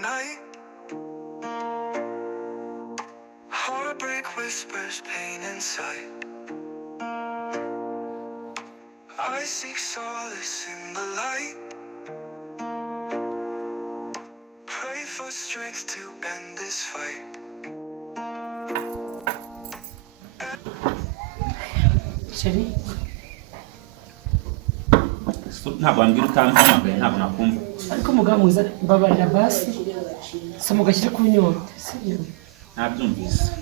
night. Heartbreak whispers pain inside. I seek solace in the light. Pray for strength to end this fight. Chérie. Ntabwo ambwira utampamagaye ntabwo nakumva. Ariko mugabo mwiza mbabarira basi. So mugashyira ku nyota. Sibyo. Nabyumvise.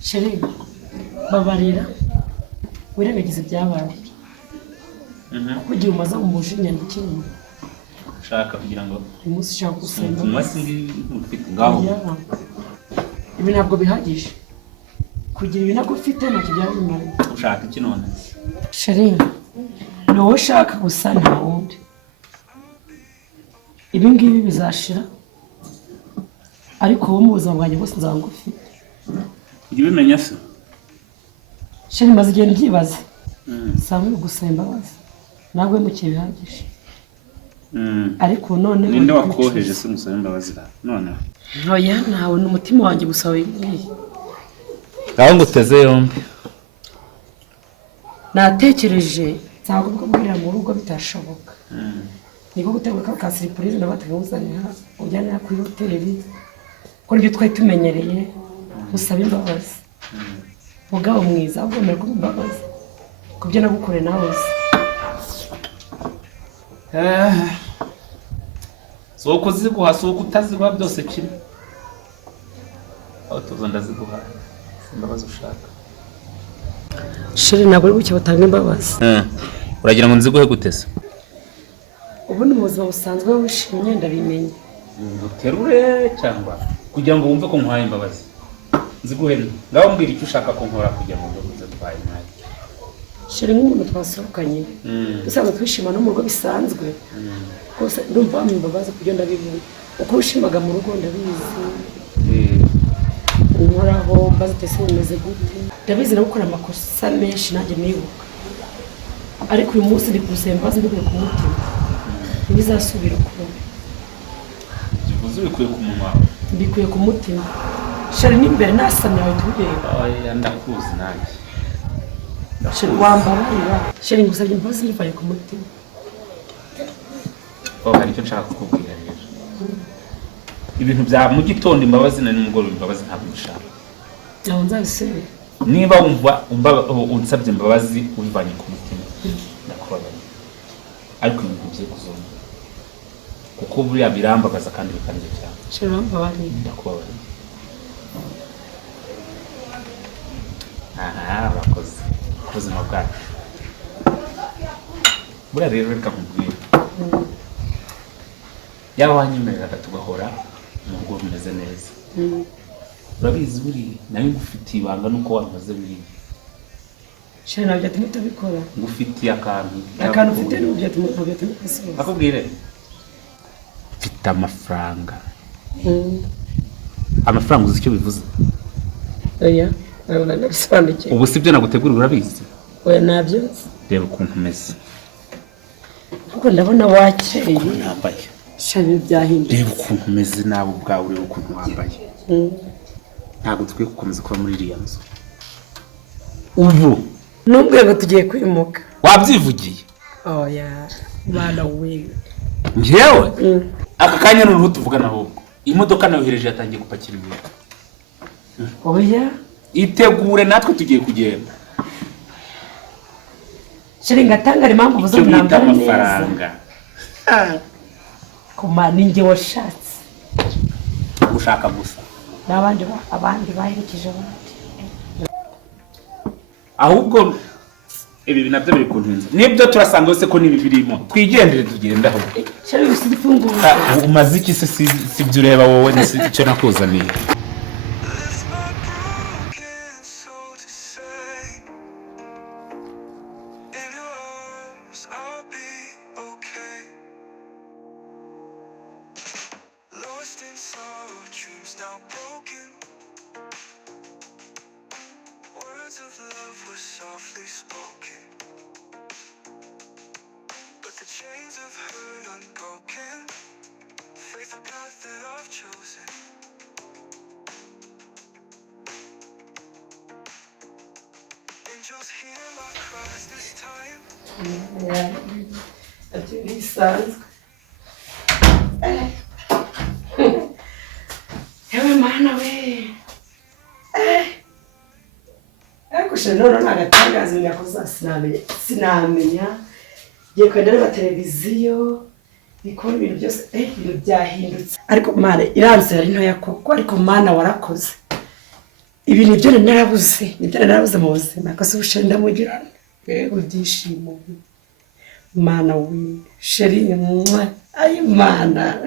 Chérie. Babarira. Wirengagize ibyabaye. Kugira umaza mu mujinya ndikindi. Ushaka kugira ngo umunsi ushaka gusenga. Umwasi ufite ngaho. Ibi ntabwo bihagije. Kugira ibi nako ufite ntacyo byabimara. Ushaka iki none? Chérie. No ushaka gusa nta wundi. Ibi ngibi bizashira. Ariko wowe mu buzima bwanjye bwose nzangufite. Ujye ubimenya se? Chérie maze igihe ndyibaza. Samu gusaba imbabazi. Ntabwo mukiye bihagije. Ariko none ninde wakoheje se musaba imbabazi none? Oya nawe n'umutima wanjye gusaba imbwiye. Ngaho nguteze yombi. Natekereje nzagubwo mbwira mu rugo bitashoboka. Niko gutegura ka surprise nabateguzanira ujyana kuri hoteli. Ko ibyo twari tumenyereye musaba imbabazi. Mugabo mwiza ugomba kumbabaza. Kubyo nagukore nawe. So kuziguha so kutaziguha byose kimwe. Aho tuzo ndaziguha. Imbabazi ushaka. Chérie ntabwo uri buke batanga imbabazi. Uragira ngo nziguhe gutese? Ubu ni muzima busanzwe wishimye ndabimenye. Uterure cyangwa kugira ngo wumve ko nkwaye imbabazi. Nziguhe ngaho mbwira icyo ushaka ko nkora kugira ngo uze twaye nawe. Chérie nk'umuntu twasohokanye. Dusanzwe twishima no mu rugo bisanzwe. Kose ndumva imbabazi kujya ndabivuga. Uko ushimaga mu rugo ndabizi. Unkoraho mbaza tese bimeze gute. Ndabizi no gukora amakosa menshi nanjye nibuka. Ariko uyu munsi ndi kusembaza mbikuye ku mutima. Ntibizasubira ukundi. Bivuze bikuye ku munwa. Mbikuye ku mutima. Chérie n'imbere nasamye aho tubireba. Oya ndakuzi nanjye. Chérie wambabarira. Chérie ngusabye imbabazi mbivaye ku mutima. Hari icyo nshaka kukubwira rero. Ibintu bya mu gitondo imbabazi na nimugoroba imbabazi ntabwo bishaka. Aho nzabisubira. Niba umva unsabye imbabazi ubivanye ku mutima. Ndakubabarira. Ariko ibintu bye kuzona. Kuko buriya birambabaza kandi bikanije cyane. Chérie wambabarira. Ndakubabarira. Urakoze. Ubuzima bwacu. Buriya rero reka nkubwire. Yaba wanyemereraga tugahora mu rugo rumeze neza. Urabizi buri nayo ngufitiye ibanga nuko wamaze buri. Chérie nabyo tumubikora. Ngufitiye akantu. Akantu ufite n'ubyo tumubikora. Akubwire. Mfite amafaranga. Amafaranga uzi icyo bivuze? Oya, nabona nabisobanukiwe. Ubu sibyo nagutegura urabizi? Oya nabyo. Reba ukuntu umeze. Kuko ndabona wakeye. Nambaye. Chérie byahindutse. Reba ukuntu umeze nawe ubwawe ureba ukuntu wambaye. Ntabwo tukwiye gukomeza kuba muri iriya nzu. Ubu nubwo ngo tugiye kwimuka. Wabyivugiye? Oya, bana we. Ngewe? Aka kanya n'uruhu tuvugana ahubwo. Imodoka nayohereje yatangiye gupakira ibintu. Oya. Itegure natwe tugiye kugenda. Chérie ngatangara impamvu buzo nambara neza. Amafaranga. Kuma ninjye washatse. Gushaka gusa. Abandi baherekeje abandi. Ahubwo ibi nabyo biri kuntunza. Nibyo turasanga hose ko nibi birimo. Twigendere tugendaho. Chérie usifungura. Umaze iki se sibyo ureba wowe nicyo nakuzaniye. Softly spoken, but the chains of hurt the path that I've chosen. Angels hear my cries this time. Ati bisanzwe. Ewe mana we. Ariko none nagatangaza nyakoza sinamenya. Giye kwendera televiziyo bikora ibintu byose ibintu byahindutse. Ariko mana iranze yari ntoya koko ariko mana warakoze. Ibi nibyo narabuze mu buzima kose ubushenda mugirana. Yego byishimo. Mana we sheri mwa ay mana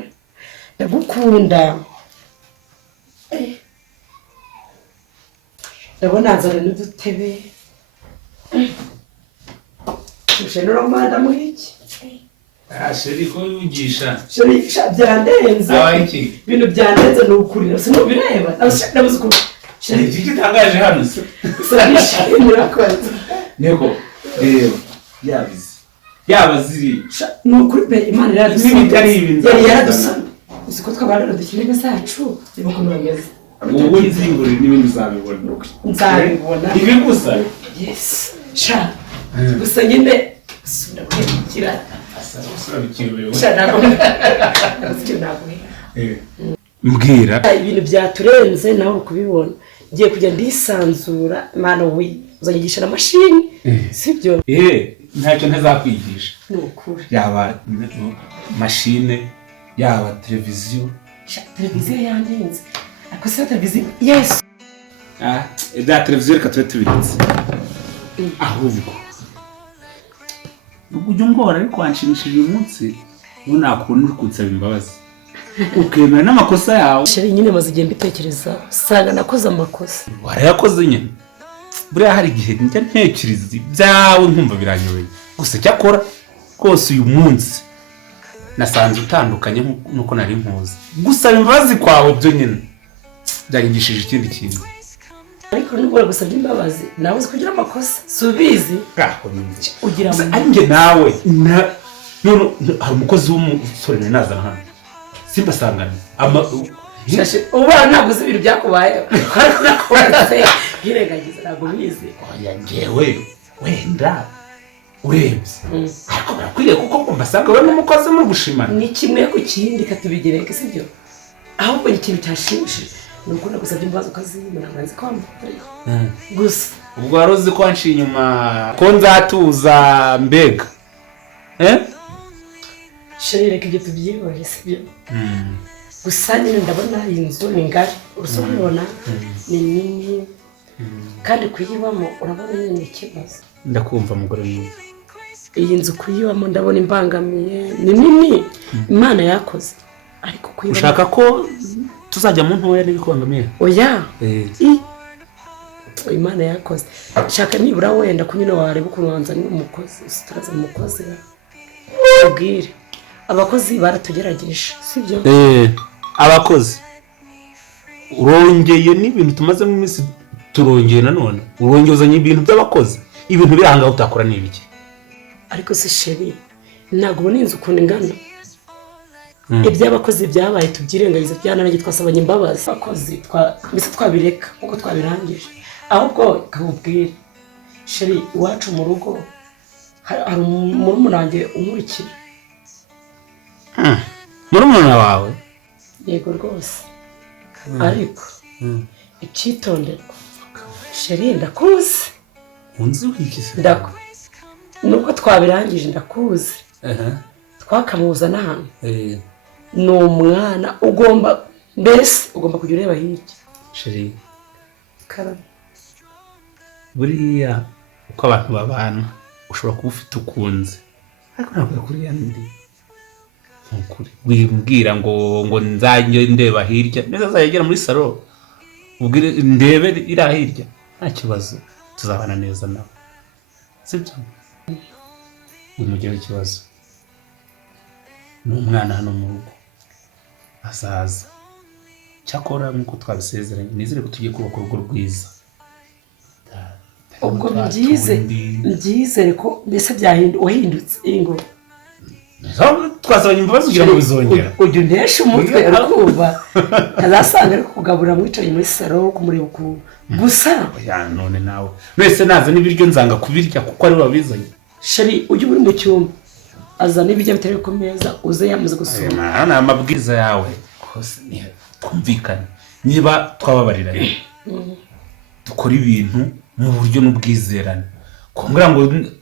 ndagukunda ndabona nzara n'udutebe usheno romanda muhiki sheri ko yugisha sheri byandenze ibintu byandenze n'ukurira sinubireba nabuze ko sheri gitangaje hano sinishimira ko nego reba yabize yaba ziri n'ukuri pe Imana yari yaradusana usiko twabana dukine zacu niba kumurageza ubu nzingure n'ibindi nzabibona ibi gusa yes sha gusa nyine sunda kwikira asaba bikiriwe sha ntabwo mbwira ibintu byaturenze nawe ukubibona ngiye kujya ndisanzura Mana we uzanyigisha na mashini sibyo ntacyo ntazakwigisha n'ukuri yaba mashine yaba televiziyo yandenze akosa televiziyo yes da televiziyo reka tube tubitse ahubwo ujya ungora ariko wanshimishije uyu munsi ubu nakubona uri kunsaba imbabazi ukemera n'amakosa yawe sheri nyine maze igihe mbitekereza usanga nakoze amakosa warayakoze nyine buriya hari igihe njya ntekereza ibyawe nkumva biranyobeye gusa cyakora rwose uyu munsi nasanze utandukanye nuko nari mpuzi gusaba imbabazi kwawe byo nyine byanyigishije ikindi kintu ariko nubwo gusabye imbabazi nawe uzi kugira amakosa subizi ugira ari njye nawe none hari umukozi w'umusore nazana hano simbasangane ubona ntabwo uzi ibintu byakubayeho ariko nakubaze ntirengagize ntabwo bizi njyewe wenda urebye ariko barakwiriye kuko mbasanga we n'umukozi muri gushimana ni kimwe ku kindi katubigereke sibyo ahubwo ikintu cyashimishije ni uko nagusabye imbabazi ukazimena nzi ko wamukuriye gusa ubwo wari uzi ko wanciye inyuma ko nzatuza mbega sheri reka ibyo tubyibore sibyo gusa nyine ndabona iyi nzu ni ngari urusoro rubona ni nini kandi kuyibamo urabona nyine ni ikibazo ndakumva mugore mwiza iyi nzu kuyibamo ndabona imbangamiye ni nini Imana yakoze ariko kuyibamo ushaka ko tuzajya mu ntoya n'ibikubangamiye oya Imana yakoze shaka nibura wenda kunyine wareba ukuntu wanza ni umukozi usitaraza umukozi ubwire abakozi baratugerageje sibyo abakozi urongeye n'ibintu tumaze mu minsi turongeye nanone urongezanye ibintu by'abakozi ibintu biranga utakora n'ibiki ariko se sheri ntabwo ubona inzu ukuntu ingana iby'abakozi byabaye tubyirengagiza byananage twasabanye imbabazi abakozi mbese twabireka kuko twabirangije ahubwo kabubwire sheri iwacu mu rugo hari murumuna wanjye umurikira murumuna wawe yego rwose ariko icyitonderwa sheri ndakuzi unzi wikise nubwo twabirangije ndakuzi twakamuza n'ahantu ni umwana ugomba kujya ureba hirya sheri buriya uko abantu babana ushobora kuba ufite ukunze ariko ntabwo kuriya ndi nk'ukuri wimbwira ngo nzajye ndeba hirya neza azagera muri salo ubwire ndebe iriya hirya nta kibazo tuzabana neza nawe sibyo umugire ikibazo ni umwana hano mu rugo azaza cyakora nk'uko twabisezeranye nizere ko tugiye kubaka urugo rwiza ubwo byizere ko mbese wahindutse ingo twasabanye imbabazi kugira ngo bizongera ujya untesha umutwe urakumva ntazasanga ari kugaburira mwicaye muri salo kumureba ukuntu gusa none nawe wese naza n'ibiryo nzanga kubirya kuko ari wabizanye sheri ujya uri mu cyumba azana ibiryo bitari ku meza uze yamaze gusoma ni amabwiriza yawe hose twumvikane niba twababariranye dukora ibintu mu buryo n'ubwizerane kumbwira ngo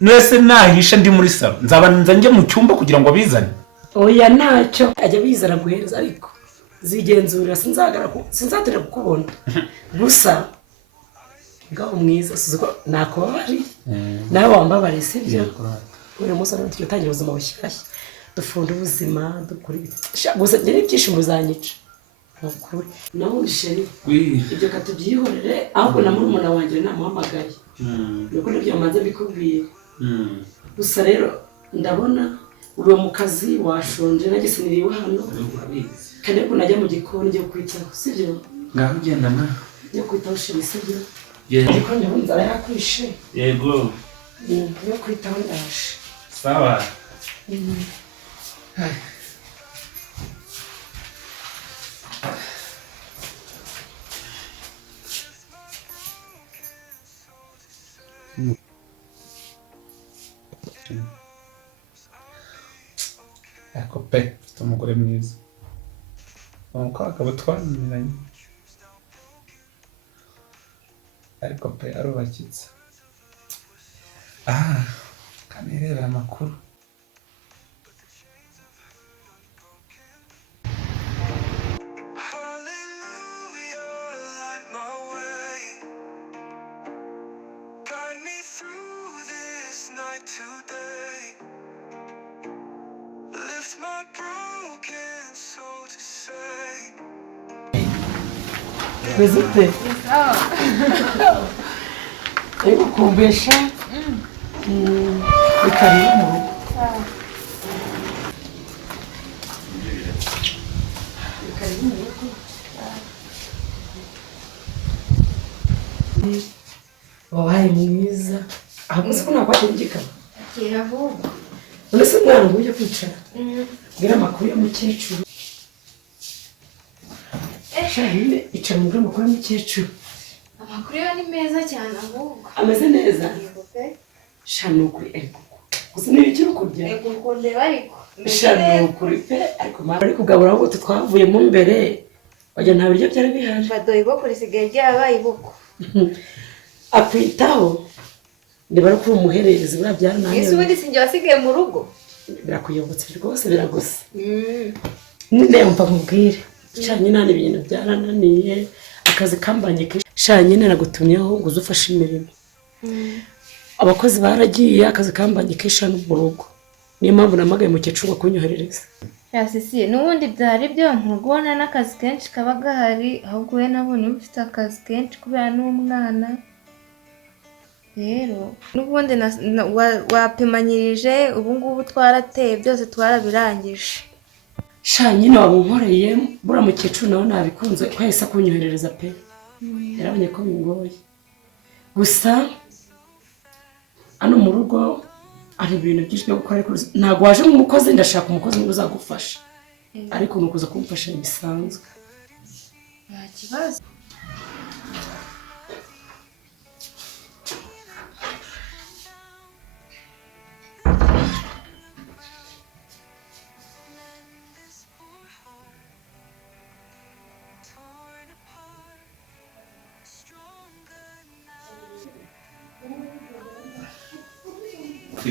wese nahisha ndi muri salo nzabanza njye mu cyumba kugira ngo abizane oya ntacyo ajya bizana guhereza ariko zigenzurira sinzatera kukubona gusa ngaho mwiza suzuko nakubabari nawe wambabare sibyo uyu munsi ari tujya tangira ubuzima bushyashya dufunda ubuzima dukora gusa njye n'ibyishimo bizanyica nukuri nawe sheri ibyo katubyihorere ahubwo na murumuna wanjye namuhamagaye nuko nibyo maze bikubwiye gusa rero ndabona ube mu kazi washonje nagisiniriwe hano kandi ko najya mu gikoni njye kwitaho sibyo ngaho ugenda na njye kwitaho sheri sibyo yego ariko njye nzara yakwishe yego yo kwitaho ndaje sawa Ecco pe, ufite umugore mwiza nuko akaba twananiranye ariko pe arubakitse kanirebera amakuru Hallelujah, light my way. Guide me through this night today. Lift my broken soul to say. Vezute ariko kumbesha bikariye mu rugo bikariye mu rugo wabaye mwiza ahubwo se ko nakwakira igikaba ahubwo none se mwana ngo ujye kwicara bwira amakuru y'umukecuru shahine icara mu bwira amakuru y'umukecuru amakuru yo ni meza cyane ahubwo ameze neza yego pe shano kuri ariko gusa n'ibiki ukurya yego kundeba ariko shano kuri pe ariko mara ari kugabura ahubwo twavuyemo mbere wajya nta biryo byari bihari badoye iboko risigaye ryabaye iboko akwitaho niba ari kuba umuhererezi buriya byaranaye ese ubundi sinjye wasigaye mu rugo birakuyobotse rwose biragusa nyine mva mubwire shanye nta ibintu byarananiye akazi kambanye shanye naragutumyeho ngo uze ufashe imirimo abakozi baragiye akazi kambanye kenshi hano mu rugo niyo mpamvu namagaye umukecuru ngo kunyoherereza yasisiye n'ubundi byari byo ntugubona n'akazi kenshi kaba gahari ahubwo we nabonye ufite akazi kenshi kubera n'umwana rero n'ubundi wapimanyirije ubu ngubu twarateye byose twarabirangije shanye nyine wabunkoreye buriya mukecuru nawe nabikunze ko yahise akunyoherereza pe yarabonye ko bingoye gusa hano mu rugo hari ibintu byinshi byo gukora ariko ntabwo waje nk'umukozi ndashaka umukozi ngo uzagufasha ariko ni ukuza kumufasha bisanzwe nta kibazo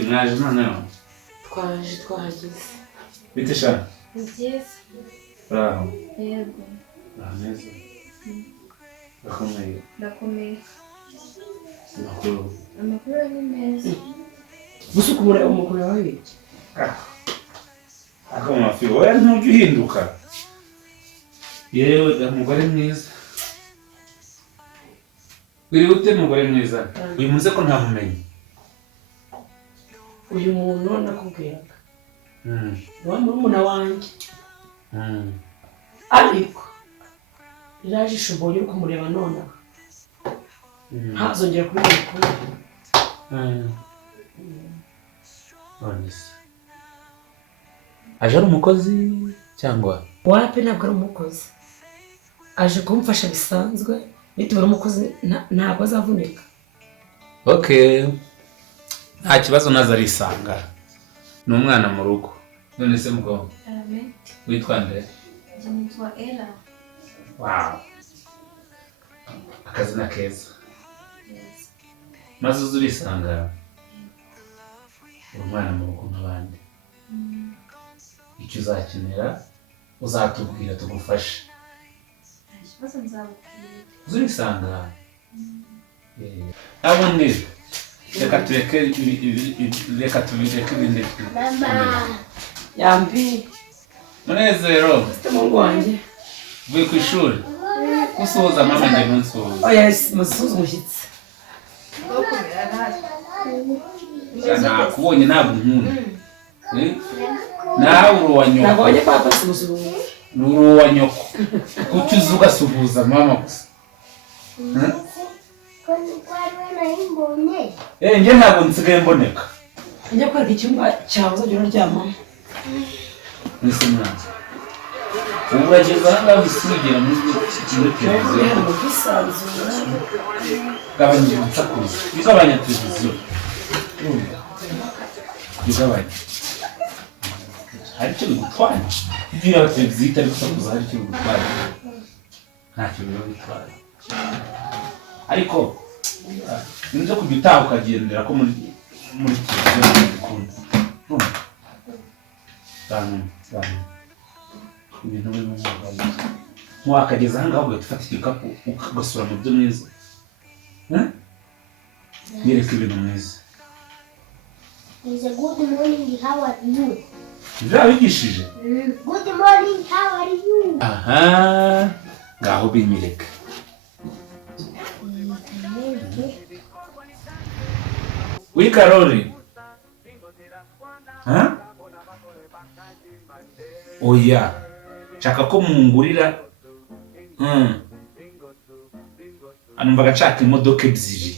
mwaje noneho twaje twahageze bite shana ni byiza bravo yego neza bakomeye ndakomeye makuru amakuru ni meza gusa ukumureba umugore wawe iki ako mafi wowe ntujya uhinduka yewe umugore mwiza wiriwe ute mugore mwiza uyu munsi ko ntamumenye uyu muntu nakubwiraga wa murumuna wanjye ariko riraje ishobora uri kumureba nonaha ntazongera kubibona ukundi none se aje ari umukozi cyangwa wapi ntabwo ari umukozi, aje kumfasha bisanzwe, nitubona umukozi ntabwo azavunika. okay, nta kibazo naza arisanga, ni umwana mu rugo. None se mugabo witwa nde? nitwa Ella. Wow, akazina keza. Maze uzi urisanga umwana mu rugo nk'abandi. Icyo uzakenera uzatubwira tugufashe. Ikibazo nzabubwira. Uzi urisanga abundi reka tureke ibindi. Yambi Munezero, Mungu wanjye uvuye ku ishuri usuhuza mama njye nunsuhuza. oya musuhuza umushyitsi. Nakubonye ntabwo nkunda. Nawe uri uwa nyoko. Nabonye papa simusuhuza. Uri uwa nyoko. Kuki uzi ugasuhuza mama gusa? Njye ntabwo nsigaye mboneka. Njya kwereka icyumba cyawe uzajya uraryamamo. Mwese mwanza. Ubu urageza aha ngaha usigera muri televiziyo. Hano mu bwisanzure. Gabanya ibitsakuza. Bigabanya televiziyo. Bigabanya. Hari icyo bigutwara. Ibyo televiziyo itari gusakuza hari icyo bigutwara. Ntacyo biba bitwara. Ariko nibyo kujya utaha ukagendera ko muri televiziyo bikunda. Ibintu bimwe ntiwakageza aha ngaha ugahita ufata igikapu ugasura mu byo mwiza. Nyereka ibintu mwiza. Good morning, how are you? Birabigishije? Good morning, how are you? Aha, ngaho binyereka. Oui, Karoli. Oya, nshaka ko mungurira. Numvaga nshaka imodoka ebyiri.